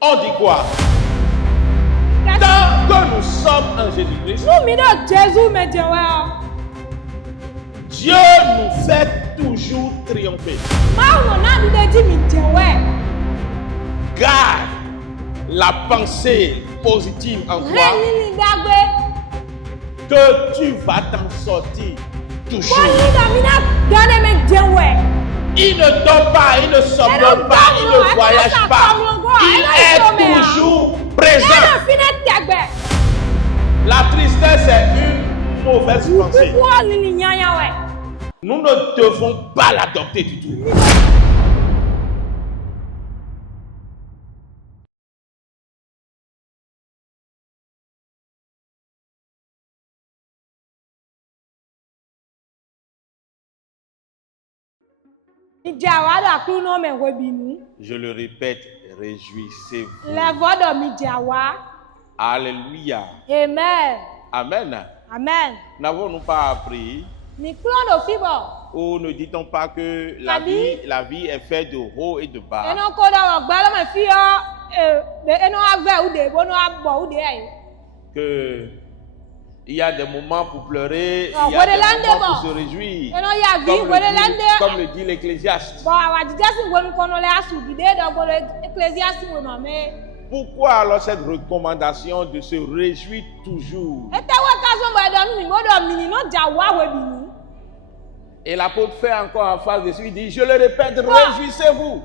On dit quoi? Tant que nous sommes en Jésus-Christ, Dieu nous fait toujours triompher. Garde la pensée positive en toi que tu vas t'en sortir toujours. Il ne dort pas, il ne somnole pas, il ne voyage pas. Il est toujours présent. La tristesse est une mauvaise pensée. Nous ne devons pas l'adopter du tout. Je le répète, réjouissez-vous. Alléluia. Amen. Amen. Amen. N'avons-nous pas appris ou ne dit-on pas que la vie est faite de haut et de bas? Que il y a des moments pour pleurer, il y a des moments pour se réjouir, comme le dit l'Ecclésiaste. Pourquoi alors cette recommandation de se réjouir toujours? Et l'apôtre fait encore en face de lui, il dit, je le répète, réjouissez-vous.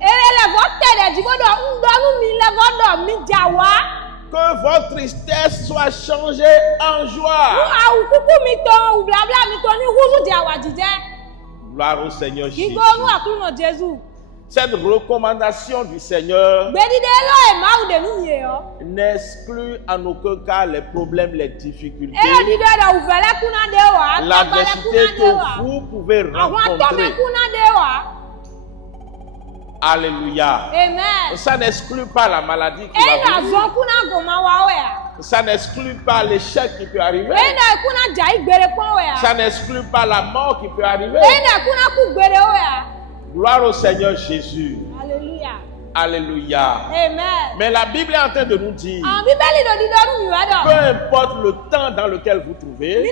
Que votre tristesse soit changée en joie. Gloire au Seigneur Jésus. Cette recommandation du Seigneur n'exclut en aucun cas les problèmes, les difficultés, l'adversité que vous pouvez rencontrer. Alléluia. Amen. Ça n'exclut pas la maladie qui va venir. Ça n'exclut pas l'échec qui peut arriver. Ça n'exclut pas la mort qui peut arriver. Gloire au Seigneur Jésus. Alléluia. Alléluia. Amen. Mais la Bible est en train de nous dire, peu importe le temps dans lequel vous trouvez,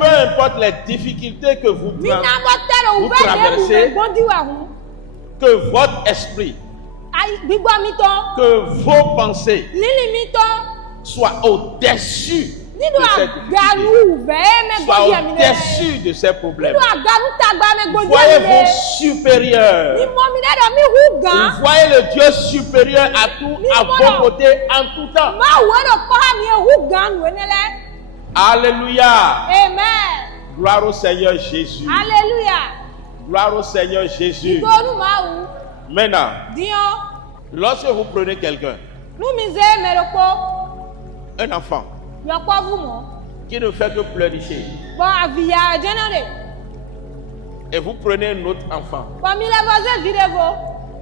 peu importe les difficultés que vous traversez, que votre esprit, que vos pensées soient au-dessus de cette difficulté, soient au-dessus de ces problèmes. Voyez-vous supérieur. Vous voyez le Dieu supérieur à tout, à vos côtés, en tout temps. Alléluia. Amen. Gloire au Seigneur Jésus. Alléluia. Gloire au Seigneur Jésus. Maintenant, lorsque vous prenez quelqu'un, un enfant, qui ne fait que pleurnicher, et vous prenez un autre enfant,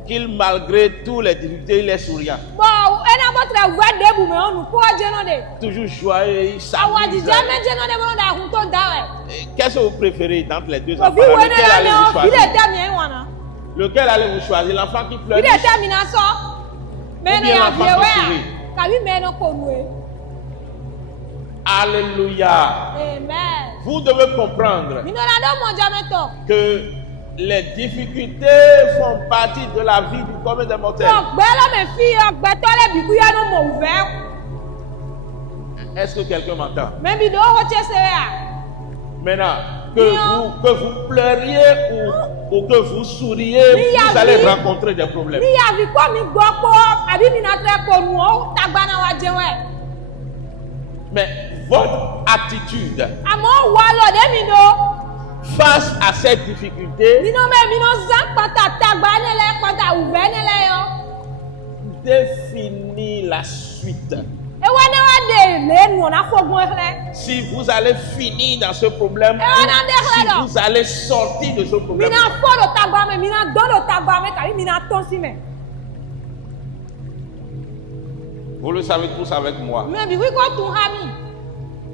qu'il malgré tous les difficultés, il est souriant, toujours joyeux, il s'amuse. Qu'est-ce que vous préférez d'entre les deux enfants? Lequel allez-vous choisir? L'enfant qui pleure ou bien l'enfant qui sourit? Alléluia. Amen. Vous devez comprendre que les difficultés font partie de la vie du commun des mortels. Est-ce que quelqu'un m'entend? Maintenant, que vous pleuriez ou que vous souriez, vous allez rencontrer des problèmes. Mais votre attitude face à cette difficulté définit la suite. Si vous allez finir dans ce problème, si vous allez sortir de ce problème. Vous le savez tous avec moi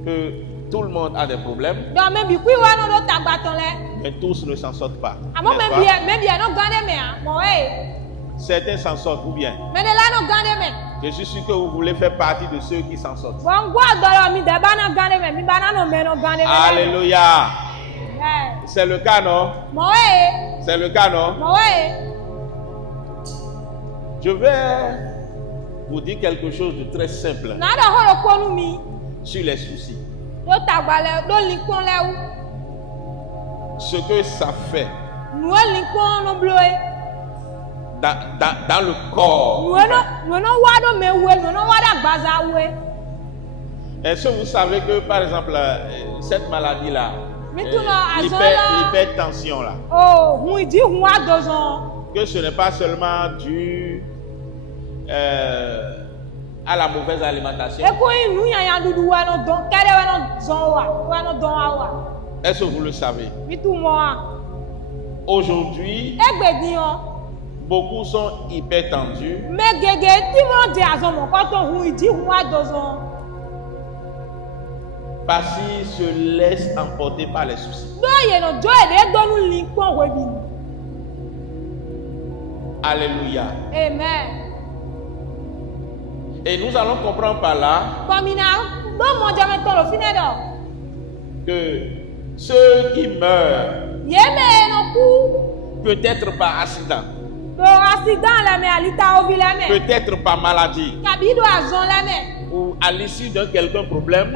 que tout le monde a des problèmes, mais tous ne s'en sortent pas. Certains s'en sortent ou bien. Mais de là non gane me. Je suis sûr que vous voulez faire partie de ceux qui s'en sortent. Bon gwa dolo mi de bana gane me, mi bana no me no gane me. Alléluia. Amen. C'est le cas, non? Moe. C'est le cas, non? Moe. Je vais vous dire quelque chose de très simple Na do ho ko nu mi. sur les soucis. Do tagbale, do linkon le ou. Ce que ça fait Nu linkon no bloe. dans le corps. Nu no wa do me we, nu no wa da gbaza we. Est-ce que vous savez que, par exemple, cette maladie-là, l'hypertension, là, que ce n'est pas seulement dû à la mauvaise alimentation? Est-ce que vous le savez? Aujourd'hui, beaucoup sont hypertendus. Parce qu'ils se laissent emporter par les soucis. Alléluia. Amen. Et nous allons comprendre par là que ceux qui meurent, peut-être par accident, peut-être par maladie, ou à l'issue d'un quelqu'un problème,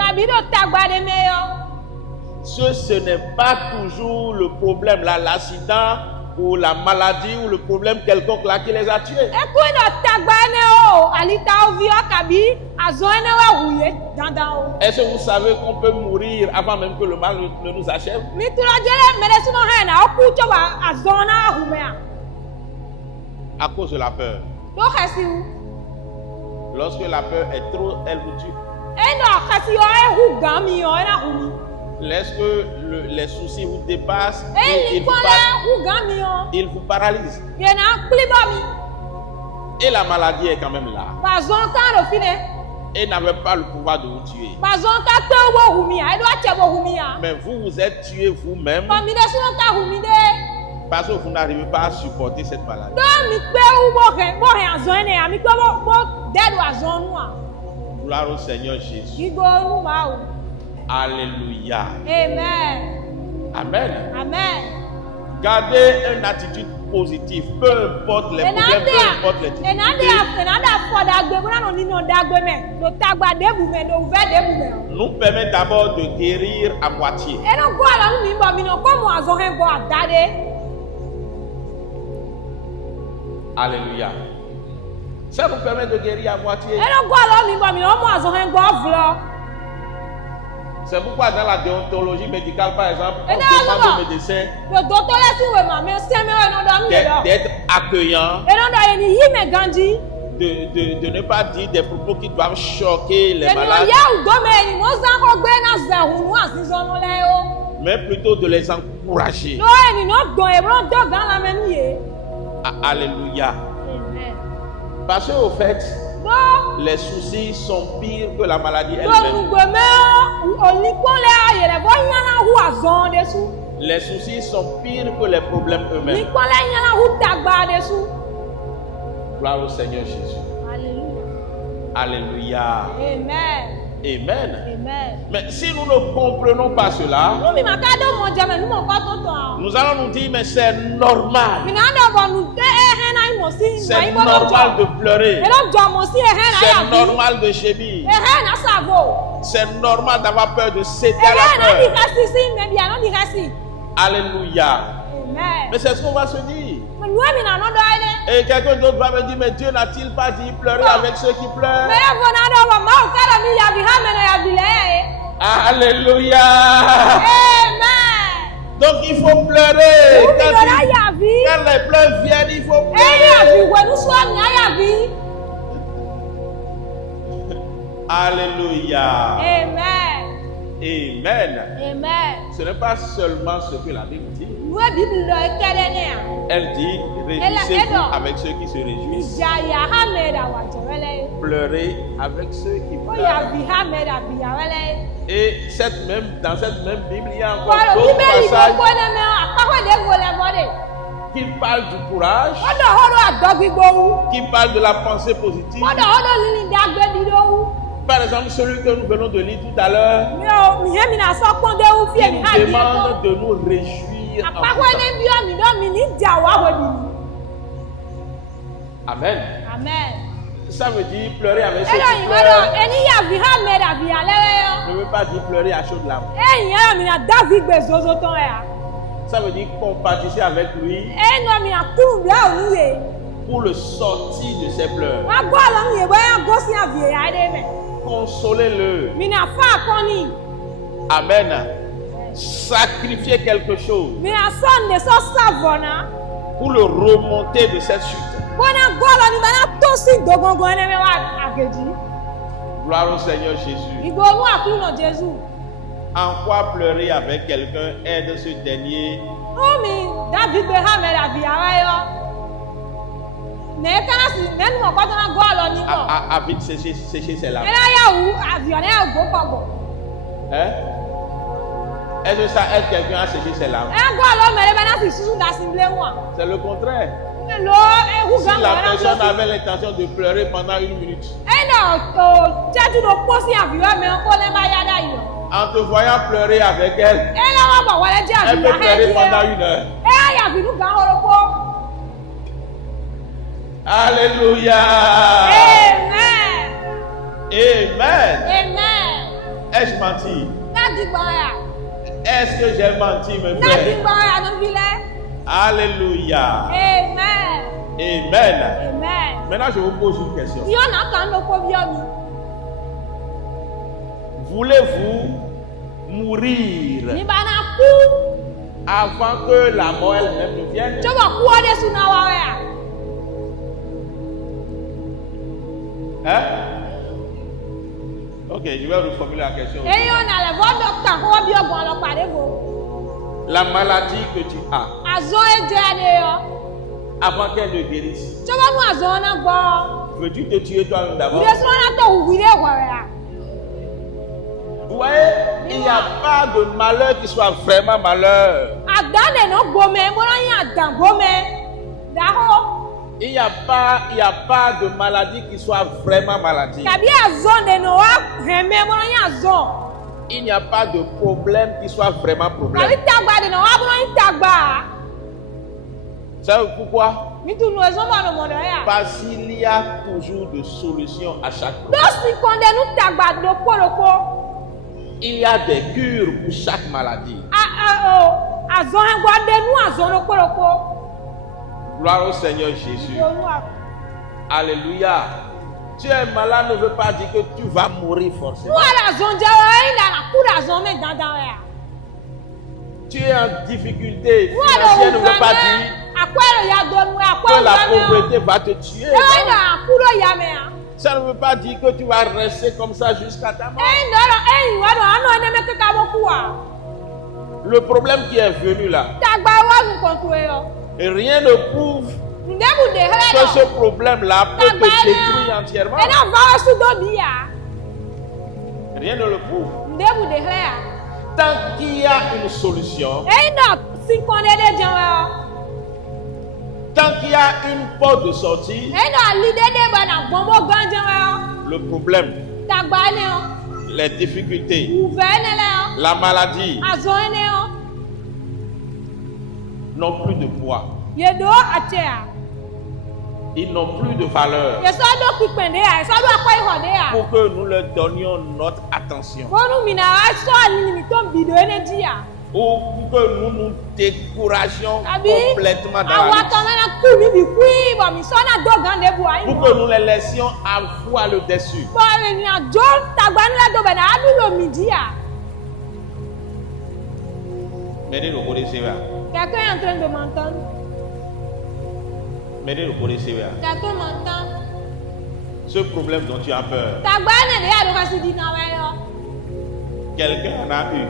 ce n'est pas toujours le problème, là, l'accident ou la maladie ou le problème quelconque là qui les a tués. Est-ce que vous savez qu'on peut mourir avant même que le mal ne nous achève? À cause de la peur. Lorsque la peur est trop, elle vous tue. Lorsque les soucis vous dépassent, il vous paralyse. Et la maladie est quand même là. Et n'avait pas le pouvoir de vous tuer. Mais vous vous êtes tué vous-même parce que vous n'arrivez pas à supporter cette maladie. Gloire au Seigneur Jésus. Alléluia. Amen. Amen. Amen. Gardez une attitude positive, peu importe les problèmes, peu importe les difficultés. Nous permet d'abord de guérir à moitié. Alléluia. Ça nous permet de guérir à moitié. C'est pourquoi dans la déontologie médicale, par exemple, on demande aux médecins d'être accueillants, de ne pas dire des propos qui doivent choquer les malades, mais plutôt de les encourager. Alléluia. Parce qu'au fait, les soucis sont pires que la maladie elle-même. Les soucis sont pires que les problèmes eux-mêmes. Gloire au Seigneur Jésus. Alléluia. Amen. Amen. Amen. Mais si nous ne comprenons pas cela, nous allons nous dire, mais c'est normal. C'est normal de pleurer. C'est normal de gémir. C'est normal d'avoir peur, de céder à la peur. Alléluia. Mais c'est ce qu'on va se dire. Et quelqu'un d'autre va me dire, mais Dieu n'a-t-il pas dit pleurer avec ceux qui pleurent? Alléluia. Donc il faut pleurer. Quand les pleurs viennent, il faut pleurer. Alléluia. Amen. Amen. Amen. Ce n'est pas seulement ce que la Bible dit. Elle dit, réjouissez-vous avec ceux qui se réjouissent. Pleurez avec ceux qui pleurent. Et dans cette même Bible, il y a encore d'autres passages qu'il parle du courage, qu'il parle de la pensée positive. Par exemple, celui que nous venons de lire tout à l'heure, il demande de nous réjouir en tout temps. Amen. Amen. Ça veut dire pleurer avec ceux qui pleurent. Ne veut pas dire pleurer à chaudes larmes. Ça veut dire compatir avec lui pour le sortir de ses pleurs. Consolez-le. Amen. Sacrifier quelque chose pour le remonter de cette chute. Gloire au Seigneur Jésus. En quoi pleurer avec quelqu'un aide ce dernier à vite sécher ses larmes. Hein? Est-ce que ça aide quelqu'un à sécher ses larmes? C'est le contraire. Si la personne avait l'intention de pleurer pendant 1 minute, en te voyant pleurer avec elle, elle peut pleurer pendant 1 heure. Alléluia. Amen. Amen. Amen. Ai-je menti? Est-ce que j'ai menti, mes frères? Alléluia. Amen. Amen. Amen. Maintenant, je vous pose une question. Voulez-vous mourir avant que la mort elle-même ne vienne? Hein? Ok, je vais reformuler la question. La maladie que tu as, avant qu'elle ne guérisse, veux-tu te tuer toi-même d'abord? Vous voyez, il n'y a pas de malheur qui soit vraiment malheur. Il n'y a pas de maladie qui soit vraiment maladie. Il n'y a pas de problème qui soit vraiment problème. Savez-vous pourquoi? Parce qu'il y a toujours de solutions à chaque problème. Il y a des cures pour chaque maladie. Gloire au Seigneur Jésus. Alléluia. Tu es malade ne veut pas dire que tu vas mourir forcément. Tu es en difficulté financière ne veut pas dire que la pauvreté va te tuer. Ça ne veut pas dire que tu vas rester comme ça jusqu'à ta mort. Le problème qui est venu là, rien ne prouve que ce problème-là peut te détruire entièrement. Rien ne le prouve. Tant qu'il y a une solution, tant qu'il y a une porte de sortie, le problème, les difficultés, la maladie n'ont plus de poids. Ils n'ont plus de valeur pour que nous leur donnions notre attention. Ou pour que nous nous découragions complètement dans la lutte. Pour que nous les laissions avoir le dessus. Quelqu'un est en train de m'entendre. Quelqu'un m'entend. Ce problème dont tu as peur, quelqu'un en a eu.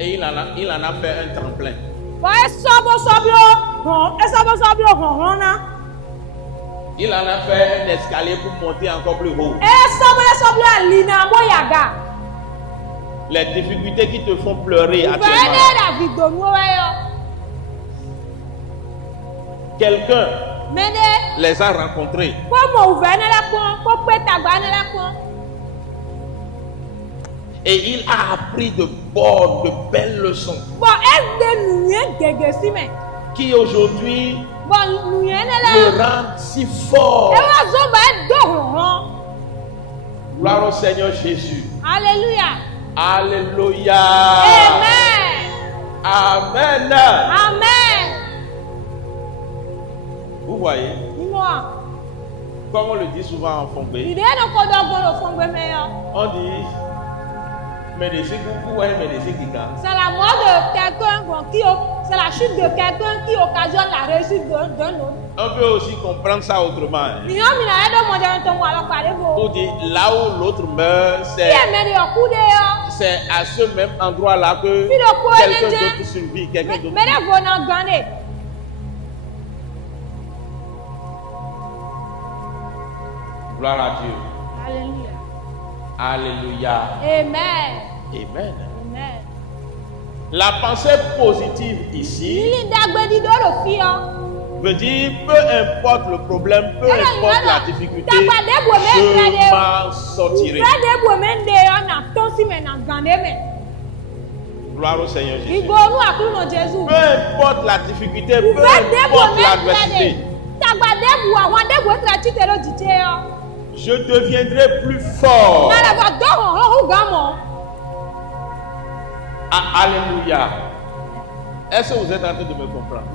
Et il en a fait un tremplin. Il en a fait un escalier pour monter encore plus haut. Les difficultés qui te font pleurer actuellement. Quelqu'un les a rencontrés. Et il a appris de belles leçons. Qui aujourd'hui le rendent si fort. Gloire au Seigneur Jésus. Alléluia. Alléluia. Amen. Amen. Amen. Vous voyez? Dis-moi. Comme on le dit souvent en Fongbe. On dit c'est la mort de quelqu'un c'est la chute de quelqu'un qui occasionne la réussite d'un autre. On peut aussi comprendre ça autrement. On dit là où l'autre meurt, c'est à ce même endroit là que quelqu'un d'autre survit, quelqu'un d'autre. Gloire à Dieu. Alléluia. Alléluia. Amen. Amen. Amen. La pensée positive ici veut dire peu importe le problème, peu importe la difficulté, je m'en sortirai. Gloire au Seigneur Jésus. Peu importe la difficulté, peu importe l'adversité, je deviendrai plus fort. Ah, alléluia. Est-ce que vous êtes en train de me comprendre?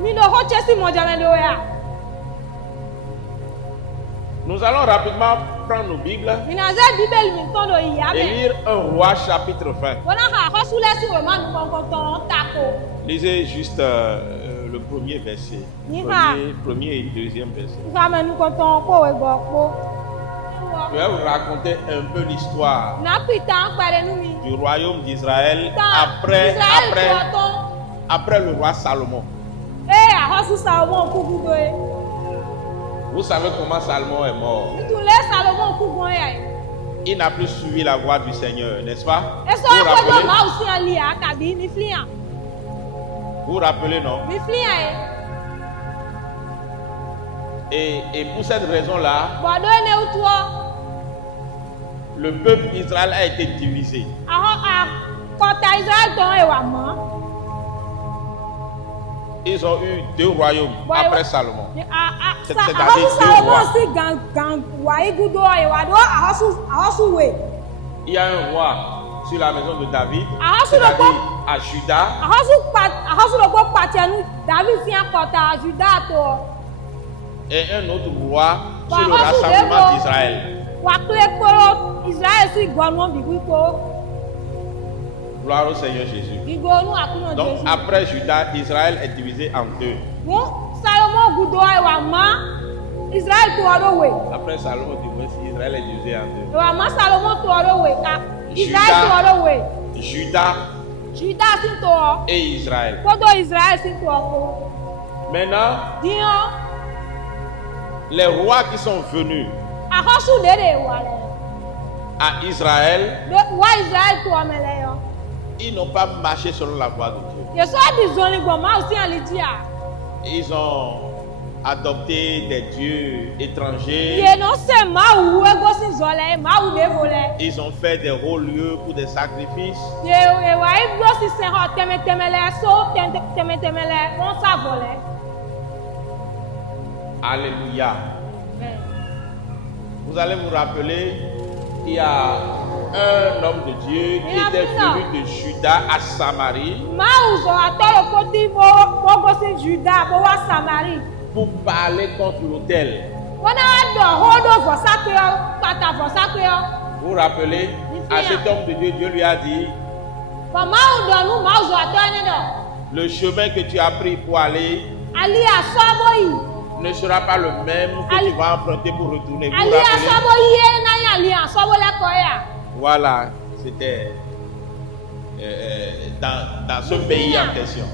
Nous allons rapidement prendre nos Bibles et lire 1 Roi chapitre 20. Lisez juste le premier verset. Premier et deuxième verset. Je vais vous raconter un peu l'histoire du royaume d'Israël après le roi Salomon. Vous savez comment Salomon est mort? Il n'a plus suivi la voie du Seigneur, n'est-ce pas? Vous vous rappelez, non? Et pour cette raison-là, le peuple d'Israël a été divisé. Ils ont eu 2 royaumes après Salomon. C'est-à-dire 2 rois. Il y a un roi sur la maison de David, c'est-à-dire à Juda. Et un autre roi sur le rassemblement d'Israël. Gloire au Seigneur Jésus. Donc après Juda, Israël est divisé en 2. Après Salomon, Israël est divisé en 2. Juda et Israël. Maintenant, les rois qui sont venus à Israël, ils n'ont pas marché selon la voie de Dieu. Ils ont adopté des dieux étrangers. Ils ont fait des hauts lieux pour des sacrifices. Alléluia. Vous allez vous rappeler qu'il y a un homme de Dieu qui était venu de Juda à Samarie pour parler contre l'autel. Vous vous rappelez, à cet homme de Dieu, Dieu lui a dit: le chemin que tu as pris pour aller ne sera pas le même que tu vas emprunter pour retourner. Vous voilà, c'était dans ce pays en question.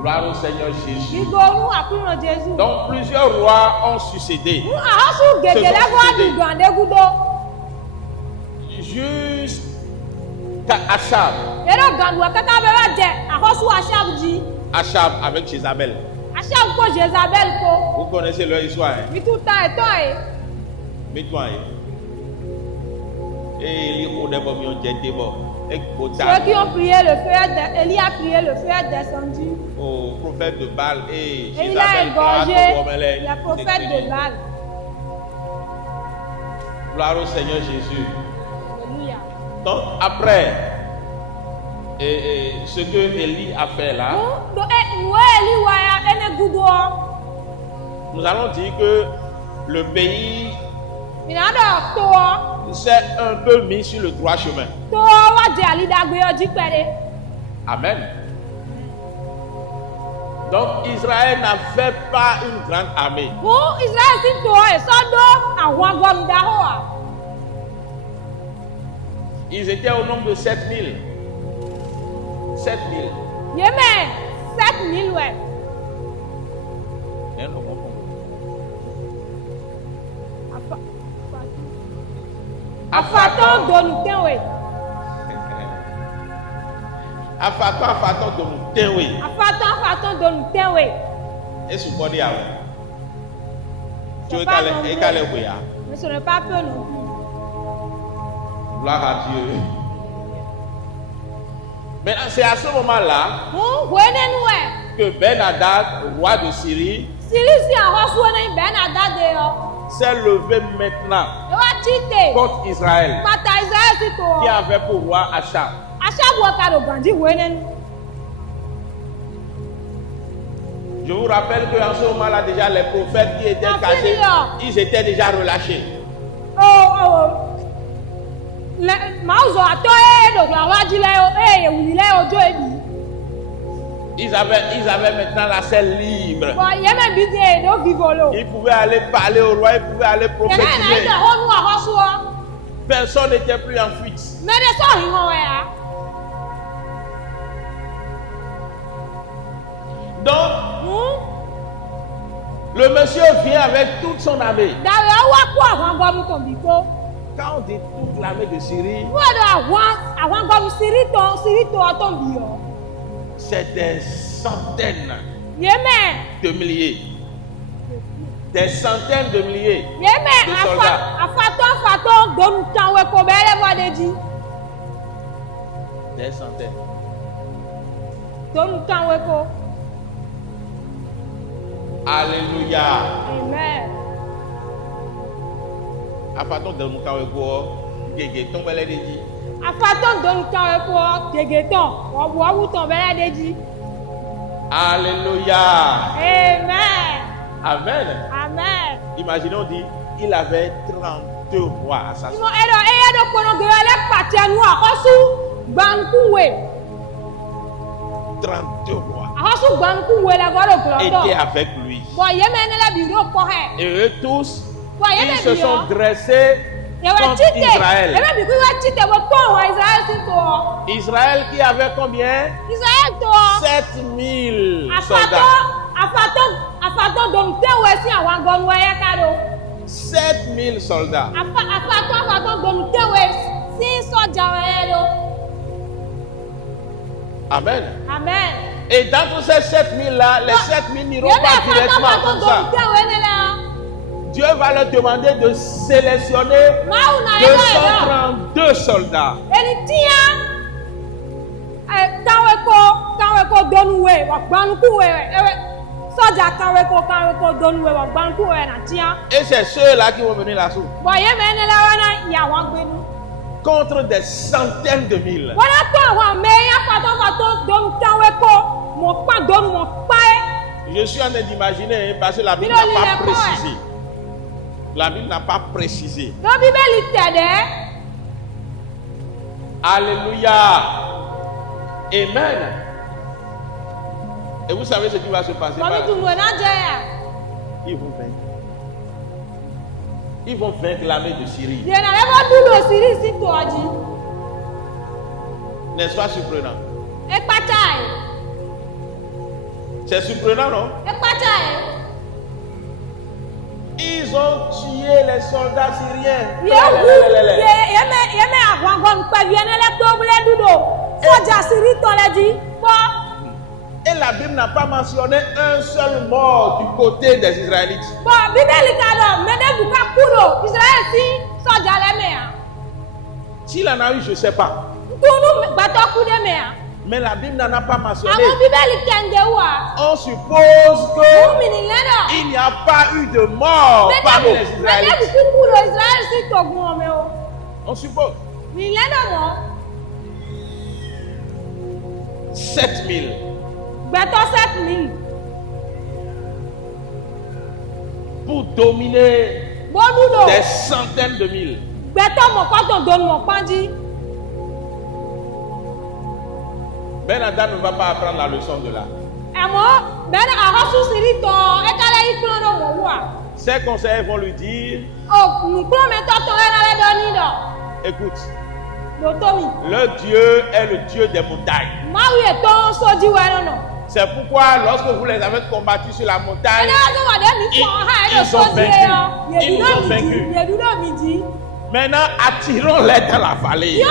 Gloire au Seigneur Jésus. Donc plusieurs rois ont succédé. Juste Achab. Achab avec Jézabel. Vous connaissez leur histoire. Hein? Mets-toi. Et ceux qui ont prié, le feu Élie a prié, le feu est descendu. Au prophète de Baal et il a égorgé le prophète de Baal. Gloire au Seigneur Jésus. Alléluia. Donc après ce que Élie a fait là, nous allons dire que le pays s'est un peu mis sur le droit chemin. Amen. Donc Israël n'avait pas une grande armée. Ils étaient au nombre de 7000. 7000. 7000, ouais. Afaton Donuten, oui. Afaton Donuten, oui. Afaton Donuten, oui. Et ce qu'on dit à vous? Tu es calé, mais ce n'est pas peu non plus. Gloire à Dieu. Maintenant, c'est à ce moment-là que Ben-Hadad, roi de Syrie, s'est levé maintenant contre Israël, qui avait pour roi Achab. Je vous rappelle qu'en ce moment-là, déjà, les prophètes qui étaient cachés, ils étaient déjà relâchés. Ils avaient maintenant la selle libre. Ils pouvaient aller parler au roi, ils pouvaient aller prophétiser. Personne n'était plus en fuite. Donc, le monsieur vient avec toute son armée. Quand on dit toute l'armée de Syrie, c'est des centaines de milliers. Des centaines de milliers de soldats. Des centaines. Alléluia. Amen. Afaton de nous quand Gégeton belé dit. Afaton de nous quand Gégeton. Alléluia. Amen. Amen. Amen. Imaginons dit, il avait 32 rois assassinés. 32 rois étaient avec lui. Et eux tous, ils se sont dressés contre Israël. Israël qui avait combien? 7000 soldats. 7000 soldats. Amen. Amen. Et dans tous ces 7000 là, les 7000 n'iront pas directement comme ça. Dieu va leur demander de sélectionner 232 soldats. Et c'est ceux-là qui vont venir là-dessous. Contre des centaines de mille. Je suis en train d'imaginer parce que la Bible n'a pas précisé. La Bible n'a pas précisé. Alléluia. Amen. Et vous savez ce qui va se passer. Ils vont vaincre. Ils vont vaincre l'armée de Syrie. N'est-ce pas surprenant? C'est surprenant, non? Ils Ils ont tué les soldats syriens. Et la Bible n'a pas mentionné un seul mort du côté des Israélites. S'il en a eu, je ne sais pas. Mais la Bible n'en a pas mentionné. On suppose qu'il n'y a pas eu de mort parmi les Israélites. On suppose. 7000. Pour dominer des centaines de mille. Ben Adam ne va pas apprendre la leçon de là. Ses conseillers vont lui dire, écoute, le Dieu est le Dieu des montagnes. C'est pourquoi lorsque vous les avez combattus sur la montagne, ils ont vaincu. Ils nous ont vaincus. Maintenant, attirons-les dans la vallée.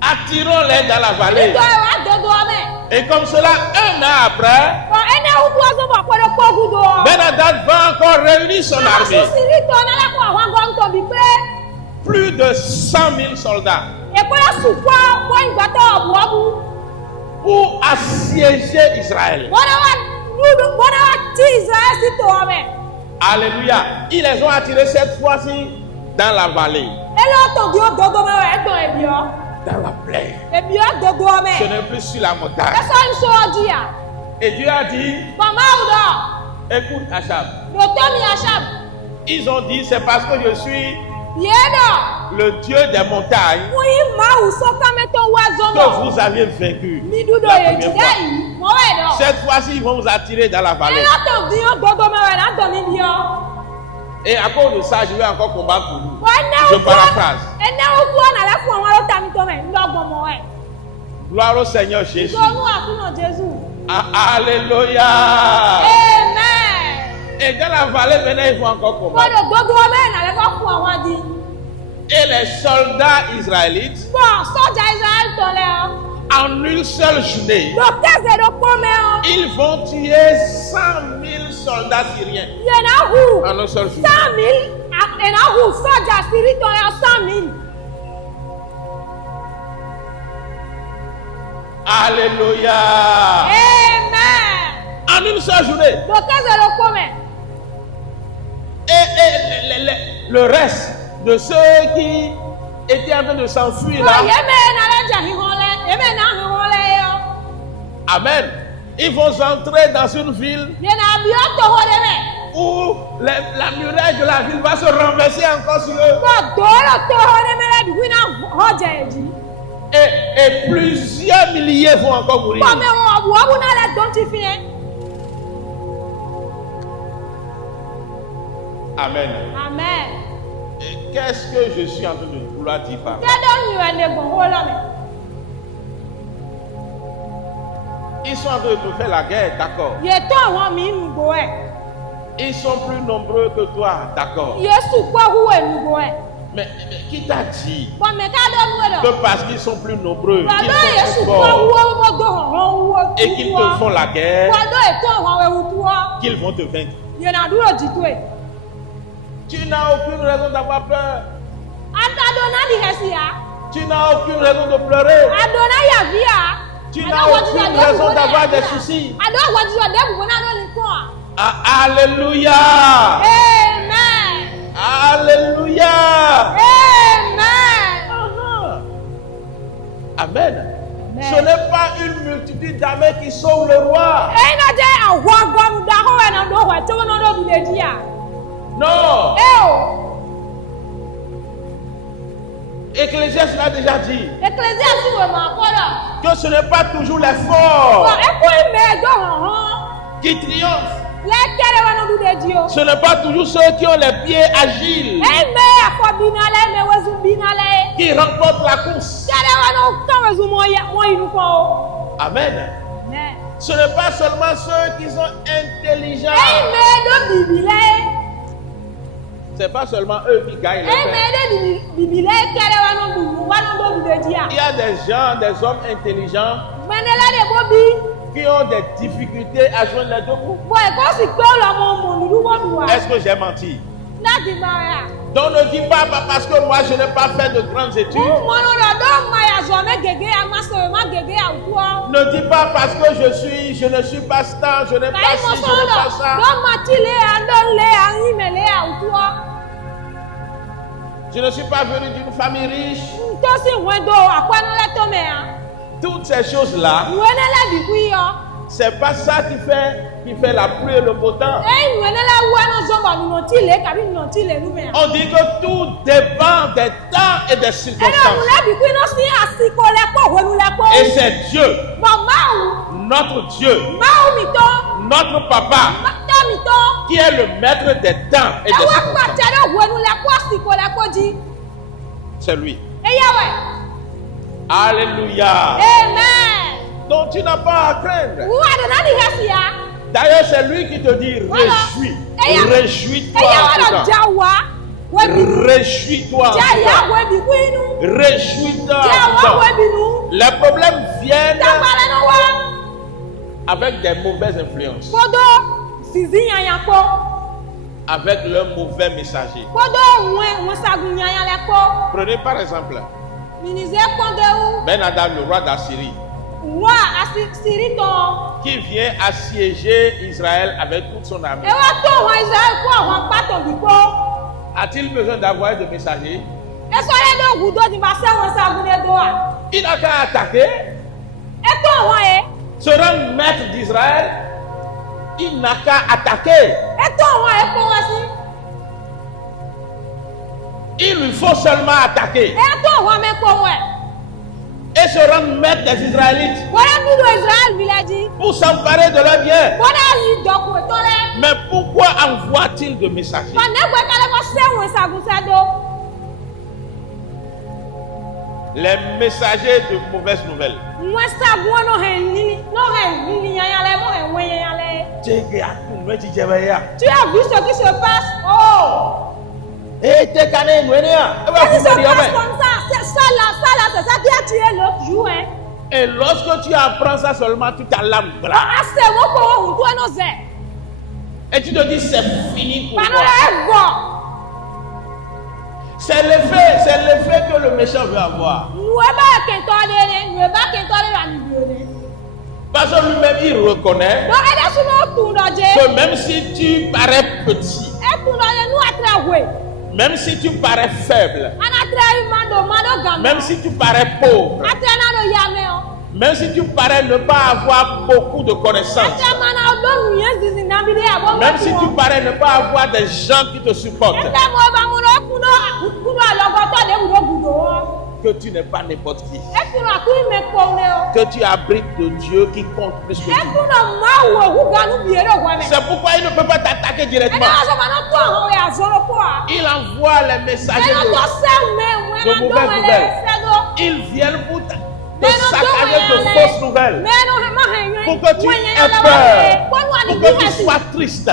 Attirons-les dans la vallée. Et comme cela, un an après, Ben-Hadad va encore réunir son armée. Plus de 100 000 soldats pour assiéger Israël. Alléluia. Ils les ont attirés cette fois-ci dans la vallée. Dans la plaine. Ce n'est plus sur la montagne. Et Dieu a dit, écoute Achab. Ils ont dit, c'est parce que je suis le Dieu des montagnes que vous aviez vaincu la première fois. Cette fois-ci, ils vont vous attirer dans la vallée. Et à cause de ça, je vais encore combattre pour vous. Je paraphrase. Gloire au Seigneur Jésus. Alléluia. Amen. Et dans la vallée, maintenant, ils vont encore combattre. Et les soldats israélites, en une seule journée, ils vont tuer 100 000 soldats syriens. En une seule journée. Alléluia. Amen. En une seule journée. Et le reste de ceux qui étaient en train de s'enfuir là. Amen. Ils vont entrer dans une ville où la muraille de la ville va se renverser encore sur eux. Et plusieurs milliers vont encore mourir. Amen. Amen. Et qu'est-ce que je suis en train de vouloir dire par là? Ils sont en train de te faire la guerre, d'accord. Ils sont plus nombreux que toi, d'accord. Mais qui t'a dit que parce qu'ils sont plus nombreux, qu'ils sont plus forts et qu'ils te font la guerre, qu'ils vont te vaincre? Tu n'as aucune raison d'avoir peur. Tu n'as aucune raison de pleurer. Tu n'as aucune raison d'avoir des soucis. Alléluia. Amen. Alléluia. Amen. Amen. Ce n'est pas une multitude d'armées qui sauve le roi. Non. Ecclésiaste l'a déjà dit. Que ce n'est pas toujours les forts qui triomphent. Ce n'est pas toujours ceux qui ont les pieds agiles qui remportent la course. Amen. Ce n'est pas seulement ceux qui sont intelligents. Ce n'est pas seulement eux qui gagnent le pain. Il y a des gens, des hommes intelligents qui ont des difficultés à joindre les deux bouts. Est-ce que j'ai menti? Donc ne dis pas parce que moi je n'ai pas fait de grandes études. Ne dis pas parce que je ne suis pas star, je n'ai pas ci, je n'ai pas ça. Je ne suis pas venu d'une famille riche. Toutes ces choses-là, c'est pas ça qui fait la pluie et le beau temps. On dit que tout dépend des temps et des circonstances. Et c'est Dieu, notre Dieu, notre Papa, qui est le maître des temps et des circonstances. C'est lui. Alléluia. Amen. Donc tu n'as pas à craindre. D'ailleurs, c'est lui qui te dit réjouis. Réjouis-toi. Réjouis-toi. Réjouis-toi. Les problèmes viennent avec des mauvaises influences. Avec leurs mauvais messagers. Prenez par exemple Ben-Hadad, le roi d'Assyrie, qui vient assiéger Israël avec toute son armée. A-t-il besoin d'avoir des messagers? Il n'a qu'à attaquer. Se rendre maître d'Israël, il n'a qu'à attaquer. Il lui faut seulement attaquer. Et se rendre maître des Israélites pour s'emparer de leurs biens. Mais pourquoi envoie-t-il de messagers? Les messagers de mauvaises nouvelles. Tu as vu ce qui se passe? Et qu'est-ce qui se passe comme ça? C'est ça là, c'est ça qui a tué l'autre jour. Et lorsque tu apprends ça seulement, tu t'alarmes. Et tu te dis c'est fini pour moi. C'est l'effet que le méchant veut avoir. Parce que lui-même il reconnaît que même si tu parais petit, même si tu parais faible, même si tu parais pauvre, même si tu parais ne pas avoir beaucoup de connaissances, même si tu parais ne pas avoir des gens qui te supportent, que tu n'es pas n'importe qui, que tu abrites de Dieu qui compte plus que tout. C'est pourquoi il ne peut pas t'attaquer directement. Il envoie les messagers de mauvaises nouvelles. Ils viennent pour te saccager de fausses nouvelles, pour que tu aies peur, pour que tu sois triste,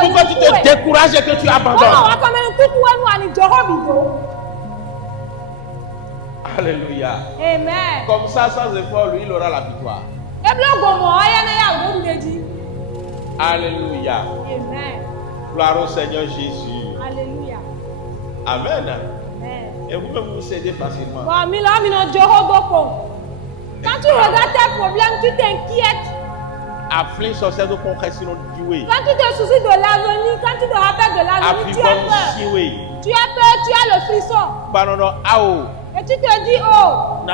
pour que tu te décourages et que tu abandonnes. Alléluia. Amen. Comme ça, sans effort, lui, il aura la victoire. Alléluia. Amen. Gloire au Seigneur Jésus. Alléluia. Amen. Amen. Et vous-même vous cédez facilement. Quand tu regardes tes problèmes, tu t'inquiètes. Quand tu te soucies de l'avenir, quand tu te rappelles de l'avenir, tu as peur. Tu as peur, tu as le frisson. Et tu te dis, oh, je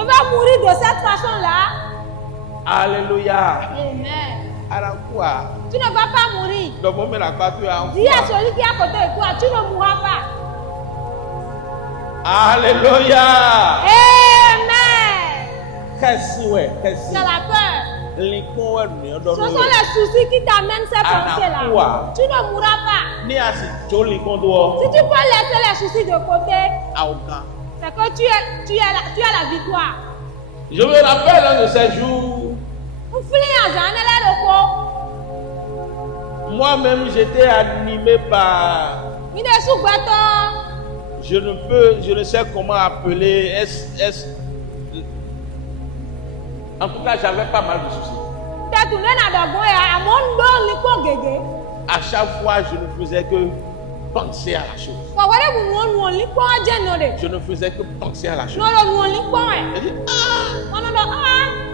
vais mourir de cette façon-là. Alléluia. Amen. Quoi? Tu ne vas pas mourir. Dis à celui qui est à côté de toi, tu ne mourras pas. Alléluia. Amen. C'est la peur. Ce sont les soucis qui t'amènent ces pensées-là. Tu ne mourras pas. Si tu peux laisser les soucis de côté, c'est que tu as la victoire. Je me rappelle un de ces jours. Moi-même, j'étais animé par. Je ne sais comment appeler. En tout cas, j'avais pas mal de soucis. À chaque fois, je ne faisais que penser à la chose. Je ne faisais que penser à la chose. Je dis,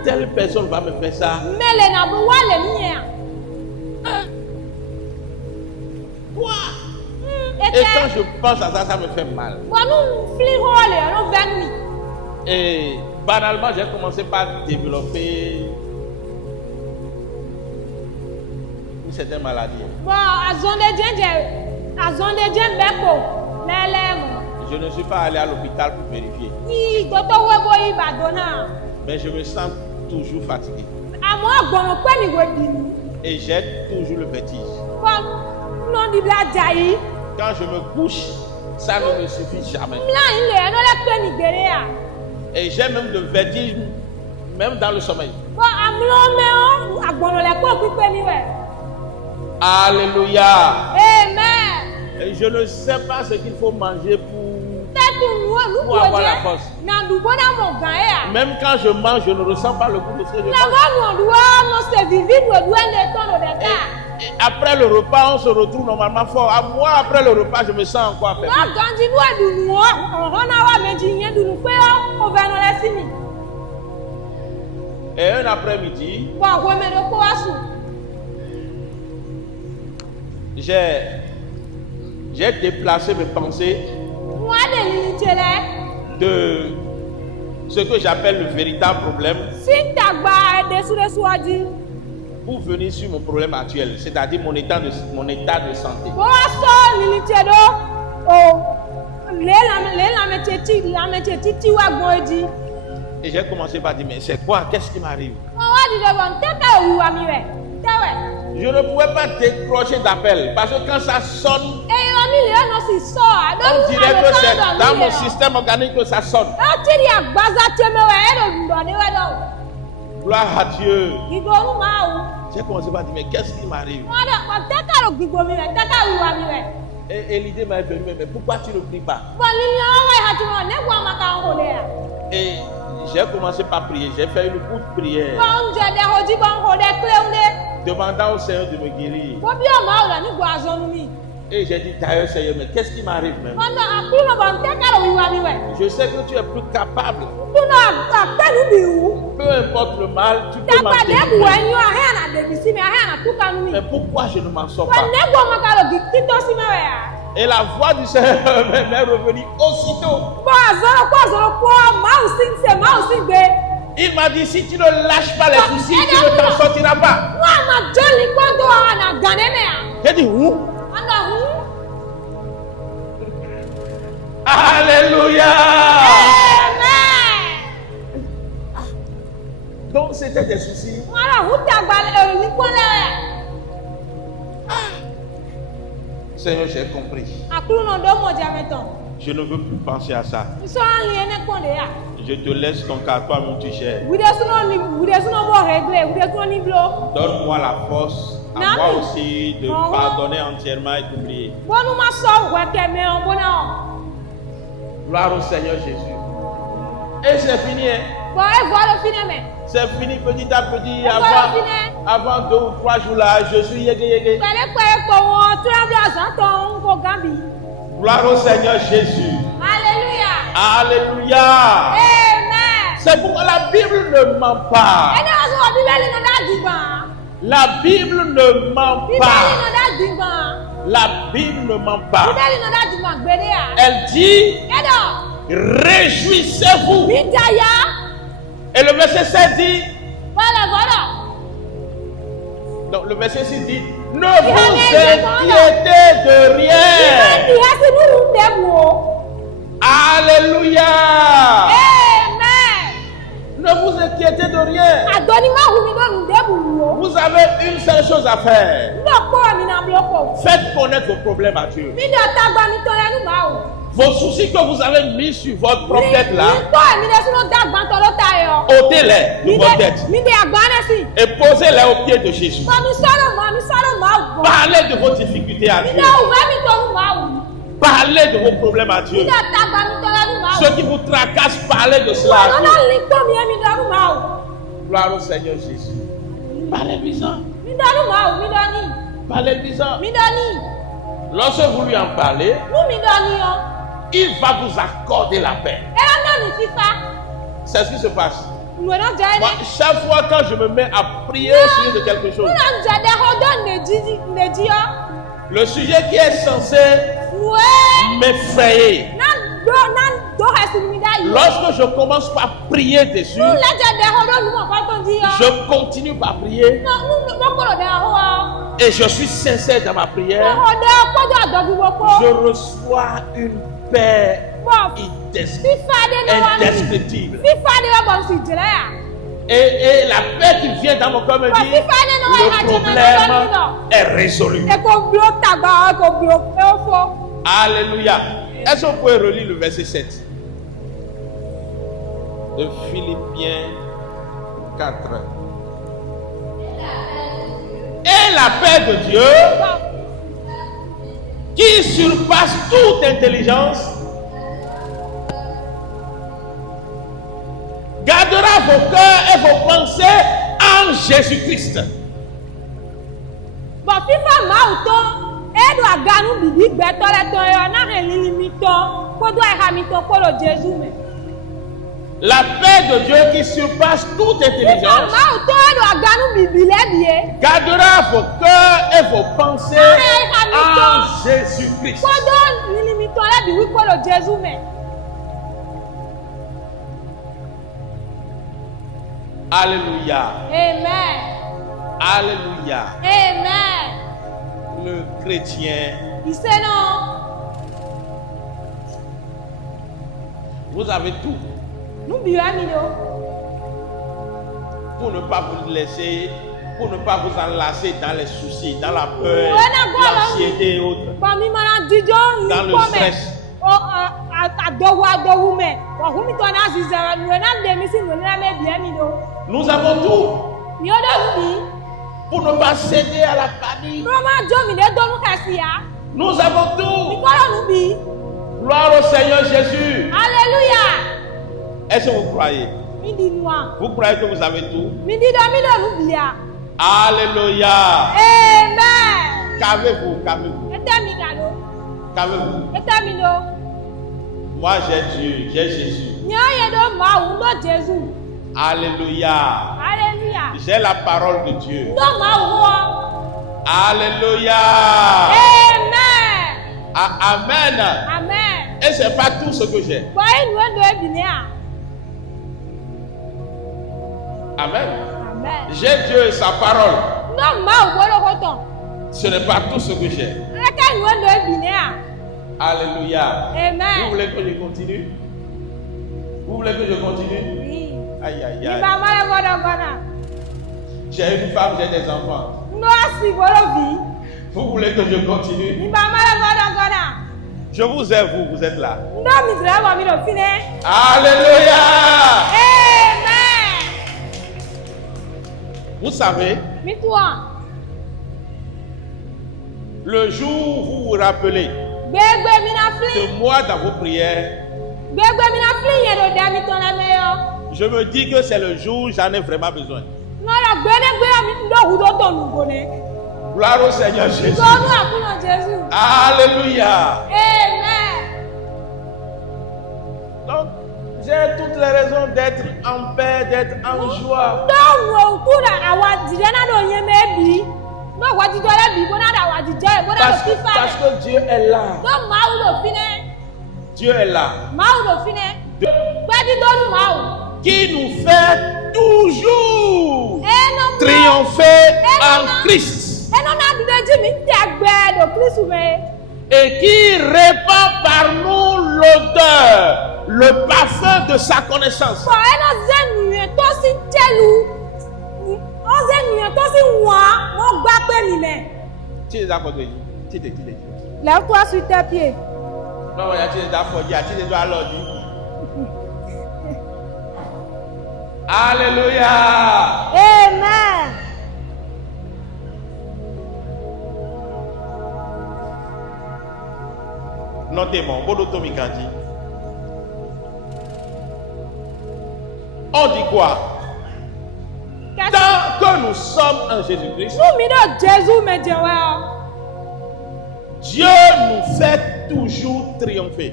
telle personne va me faire ça. Quoi? Et quand je pense à ça, ça me fait mal. Et banalement, j'ai commencé par développer une certaine maladie. Je ne suis pas allé à l'hôpital pour vérifier. Mais je me sens toujours fatigué. Et j'ai toujours le vertige. Quand je me couche, ça ne me suffit jamais. Et j'ai même le vertige, même dans le sommeil. Alléluia. Amen. Et je ne sais pas ce qu'il faut manger pour avoir la force. Même quand je mange, je ne ressens pas le goût de ce que je mange. Et après le repas, on se retrouve normalement fort. À moi, après le repas, je me sens encore affaibli. Et un après-midi, j'ai déplacé mes pensées de ce que j'appelle le véritable problème pour venir sur mon problème actuel, c'est-à-dire mon état de santé. Et j'ai commencé par dire, mais c'est quoi? Qu'est-ce qui m'arrive? Je ne pouvais pas décrocher d'appel parce que quand ça sonne, on dirait que c'est dans mon système organique que ça sonne. Gloire à Dieu. J'ai commencé par dire, mais qu'est-ce qui m'arrive? Et l'idée m'a venue, mais pourquoi tu ne pries pas? Et j'ai commencé par prier, j'ai fait une courte prière, demandant au Seigneur de me guérir. Et j'ai dit, d'ailleurs Seigneur, mais qu'est-ce qui m'arrive même? Je sais que tu es plus capable. Peu importe le mal, tu peux m'en délivrer. Mais pourquoi je ne m'en sors pas? Et la voix du Seigneur m'est revenue aussitôt. Il m'a dit, si tu ne lâches pas les soucis, tu ne t'en sortiras pas. J'ai dit, où? Alléluia. Donc c'était des soucis. Seigneur, j'ai compris. Je ne veux plus penser à ça. Je te laisse ton cas, toi mon tu gères. Donne-moi la force à moi aussi de pardonner entièrement et d'oublier. Gloire au Seigneur Jésus. Et c'est fini. Hein? C'est fini petit à petit. Avant 2 ou 3 jours là, je suis yégué. Gloire au Seigneur Jésus. Alléluia. Alléluia. Amen. C'est pourquoi la Bible ne ment pas. La Bible ne ment pas. La Bible ne ment pas. Elle dit, réjouissez-vous. Et le verset 7 dit, donc le verset 6 dit, ne vous inquiétez de rien. Alléluia. Amen. Ne vous inquiétez de rien. Vous avez une seule chose à faire. Faites connaître vos problèmes à Dieu. Vos soucis que vous avez mis sur votre propre tête là, ôtez-les de votre tête et posez-les aux pieds de Jésus. Parlez de vos difficultés à Dieu. Parlez de vos problèmes à Dieu. Ceux qui vous tracassent, parlez de cela à Dieu. Gloire au Seigneur Jésus. Parlez-lui-en. Parlez-lui-en. Lorsque vous lui en parlez, il va vous accorder la paix. C'est ce qui se passe. Moi, chaque fois quand je me mets à prier au sujet de quelque chose, le sujet qui est censé m'effrayer, lorsque je commence par prier dessus, je continue par prier et je suis sincère dans ma prière, je reçois une paix indescriptible. Et la paix qui vient dans mon cœur me dit, le problème est résolu. Alléluia. Est-ce que vous pouvez relire le verset 7 de Philippiens 4? Et la paix de Dieu, qui surpasse toute intelligence, gardera vos cœurs et vos pensées en Jésus-Christ. La paix de Dieu qui surpasse toute intelligence gardera vos cœurs et vos pensées en Jésus-Christ. Alléluia. Amen. Alléluia. Amen. Le chrétien, Il sait non. vous avez tout Nous buvons pour ne pas vous laisser, pour ne pas vous enlacer dans les soucis, dans la peur, l'anxiété et autres, dans le stress. Nous avons tout pour ne pas céder à la panique. Nous avons tout. Gloire au Seigneur Jésus. Alléluia. Est-ce que vous croyez? Vous croyez que vous avez tout? Alléluia. Amen. Qu'avez-vous? Qu'avez-vous? Qu'avez-vous? Moi j'ai Dieu, j'ai Jésus. Alléluia. Alléluia. J'ai la parole de Dieu. Alléluia. Amen. Amen. Amen. Et c'est pas tout ce que j'ai. Amen. Amen. J'ai Dieu et sa parole. Ce n'est pas tout ce que j'ai. Alléluia. Amen. Vous voulez que je continue? Vous voulez que je continue? Oui. Aïe, aïe, aïe. J'ai une femme, j'ai des enfants. Vous voulez que je continue? Je vous aime, vous êtes là. Alléluia. Amen. Vous savez, le jour où vous vous rappelez que moi dans vos prières, je me dis que c'est le jour où j'en ai vraiment besoin. Gloire au Seigneur Jésus. Alléluia. Amen. Donc, j'ai toutes les raisons d'être en paix, d'être en joie. Parce que Dieu est là. Dieu est là. Qui nous fait toujours triompher en Christ. Et qui répand par nous l'odeur, le parfum de sa connaissance. Lève-toi sur tes pieds. Non, il y a des affaires, il y a des doigts à l'ordi. Alléluia. Amen. Notez-moi, Bodotomi Kandi. On dit quoi? Tant que nous sommes en Jésus-Christ, Dieu nous fait toujours triompher.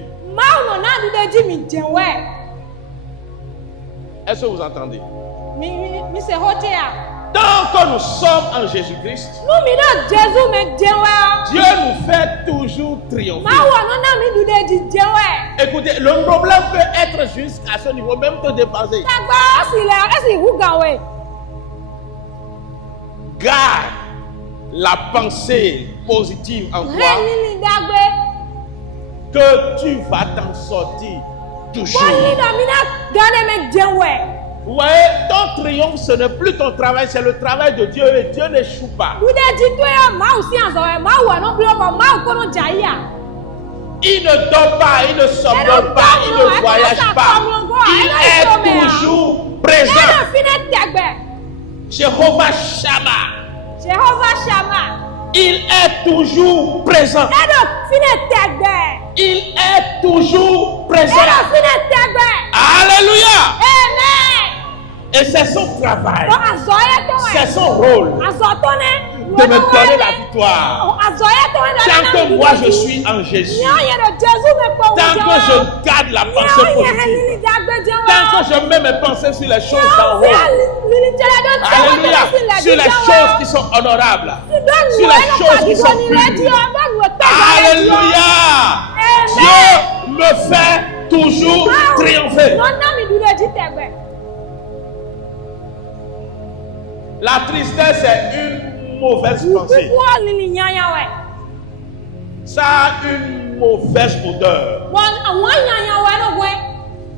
Est-ce que vous entendez? Tant que nous sommes en Jésus-Christ, Dieu nous fait toujours triompher. Écoutez, le problème peut être jusqu'à ce niveau, même te dépasser. Garde la pensée positive en toi que tu vas t'en sortir toujours. Vous voyez, ton triomphe, ce n'est plus ton travail, c'est le travail de Dieu et Dieu n'échoue pas. Il ne dort pas, il ne somnole pas, il ne voyage pas. Il est toujours présent. Jéhovah Shammah. Il est toujours présent. Il est toujours présent. Alléluia. Et c'est son travail. C'est son rôle de me donner la victoire. Tant que moi je suis en Jésus. Tant que je garde la pensée positive. Tant que je mets mes pensées sur les choses d'en haut. Alléluia. Sur les choses qui sont honorables. Sur les choses qui sont pures. Alléluia. Dieu me fait toujours triompher. La tristesse est une mauvaise pensée. Ça a une mauvaise odeur.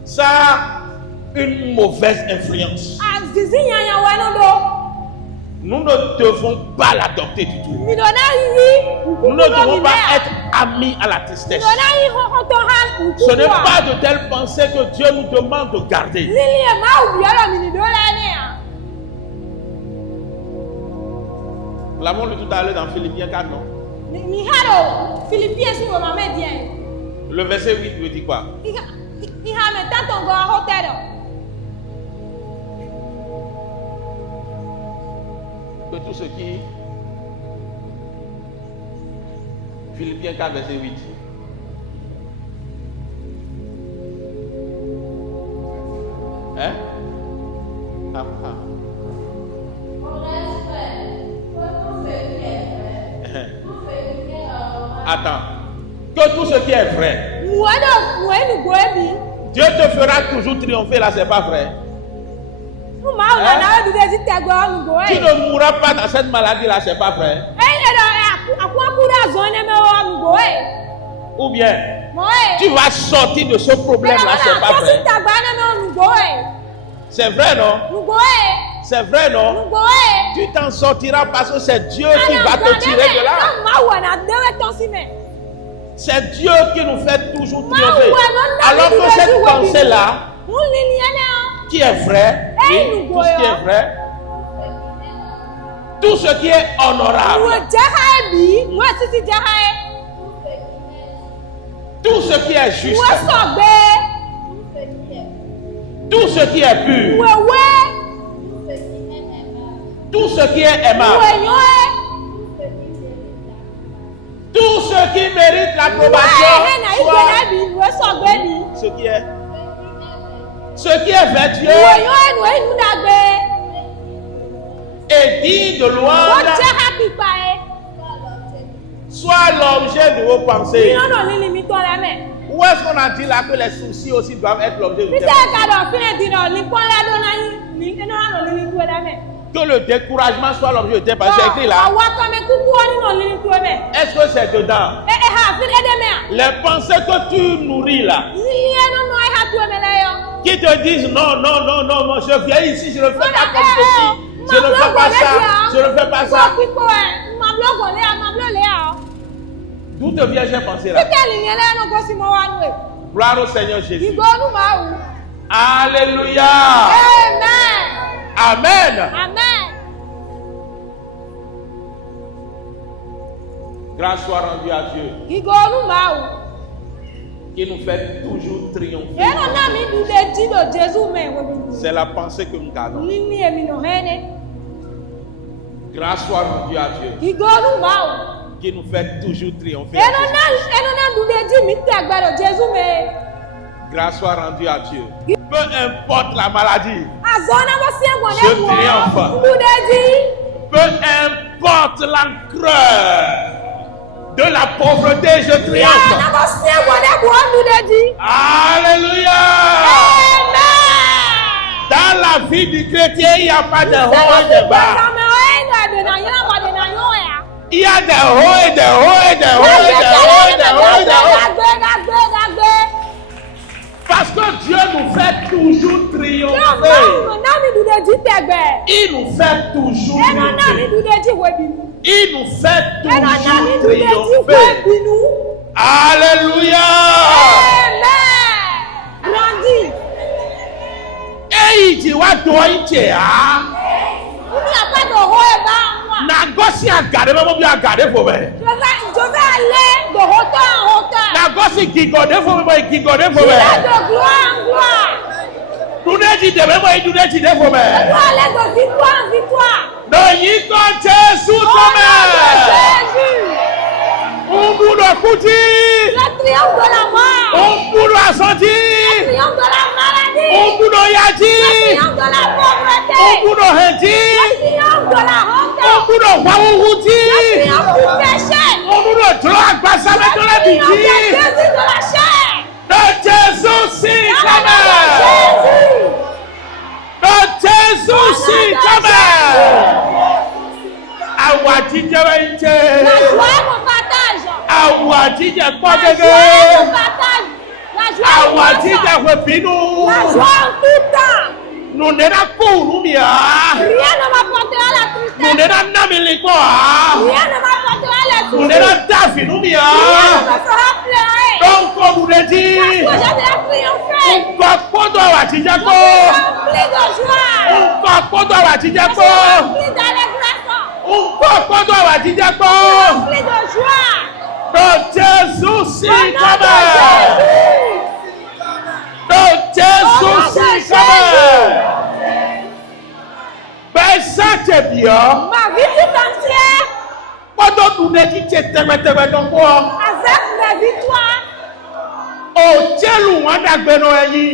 Ça a une mauvaise influence. Nous ne devons pas l'adopter du tout. Nous ne devons pas être amis à la tristesse. Ce n'est pas de telles pensées que Dieu nous demande de garder. Nous l'avons lu tout à l'heure dans Philippiens 4, non? Le verset 8 me dit quoi? Que tout ce qui... Philippiens 4, verset 8. Hein? Attends. Que tout ce qui est vrai. Dieu te fera toujours triompher là, c'est pas vrai. Hein? Tu ne mourras pas dans cette maladie là, c'est pas vrai. Ou bien tu vas sortir de ce problème là, c'est pas vrai. C'est vrai non? C'est vrai non? Tu t'en sortiras parce que c'est Dieu qui va te tirer de là. C'est Dieu qui nous fait toujours triompher. Alors que cette pensée là, qui est vrai, oui, tout ce qui est vrai, tout ce qui est honorable, tout ce qui est juste, tout ce qui est pur, tout ce qui est aimable, tout ce qui mérite l'approbation, ce qui est vertueux et digne de louange soit l'objet de vos pensées. Où est-ce qu'on a dit là que les soucis aussi doivent être l'objet de tes pensées? Que le découragement soit l'objet de tes pensées. C'est écrit là. Est-ce que c'est dedans? Les pensées que tu nourris là, qui te disent non, non, non, non, non, je viens ici, je ne fais pas comme ceci, je ne fais pas ça, je ne fais pas ça. D'où te vient ces pensées-là? Gloire au Seigneur Jésus. Alléluia. Amen. Amen. Grâce soit rendue à Dieu. Qui nous fait toujours triompher. C'est la pensée que nous gardons. Grâce soit rendue à Dieu. Qui nous fait toujours triompher. Grâce soit rendue à Dieu. Peu importe la maladie, je triomphe. Peu importe l'encreur de la pauvreté, je triomphe. Alléluia. Dans la vie du chrétien, il n'y a pas de haut et de bas. Il y a des hauts et des hauts et des hauts et des hauts et des hauts et des hauts. Parce que Dieu nous fait toujours triompher. Il nous fait toujours triompher. Il nous fait toujours triompher. Alléluia. Et il dit, wa toi il tient. Nagosi a gardé, même bien gardé pour moi. Je vais aller de hauteur en hauteur. Nagosi qui godé pour moi, qui godé pour moi. De gloire en gloire. Tout n'est dit de même, il nous dit de pour moi. Je dois aller de victoire en victoire. Non, il compte Jésus quand même. On boule couti. Le triomphe de la mort. On boule ascendie. Le triomphe de la maladie. On boule yadi. Le triomphe de la pauvreté. On boule hendi. Le triomphe de la honte. On boule waourouti. Le triomphe du péché. On boule drogue, basa avec la Le biki. triomphe de la chair. De Jésus, si quand même. De Jésus, si quand même. Awatije La wente. joie est mon partage. Awatije La kogege. joie est mon partage. La joie est mon Awatije partage. wepinu. La joie en tout temps. Nous n'era kuru mia. Rien ne m'apportera la Nous tristesse. n'era namiliko. Rien ne m'apportera la Nous tristesse. n'era dafinu mia. Rien ne me fera pleurer. Donc comme vous le dites. Parce que j'ai déjà triomphé. Kokodo awatije Je ko. suis rempli de joie. Kokodo awatije Je suis ko. rempli d'allégresse. Kokodo awatije ko. Rempli de joie. De Jésus si Au nom de quand même. Jésus. De Jésus Au nom de si quand Jésus. même. Ben ça c'est bien. Ma vie tout entière, Pendant tout le qui t'est avec avec mes victoires, oh tiens on a gagné yi.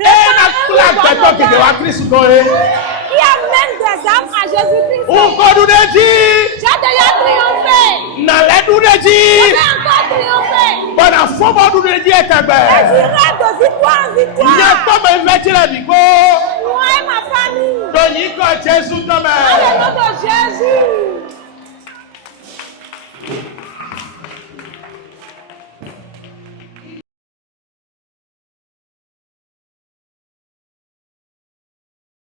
Et la plaque de Christ il y a même des âmes à Jésus-Christ. on nous dit J'ai déjà triomphé. na le nous Je dit vais encore triompher. pendant fond nous dit Et j'irai de victoire en il y a victoire. comme un vêtement la bigo Moi et ma famille. donc il quand Jésus quand même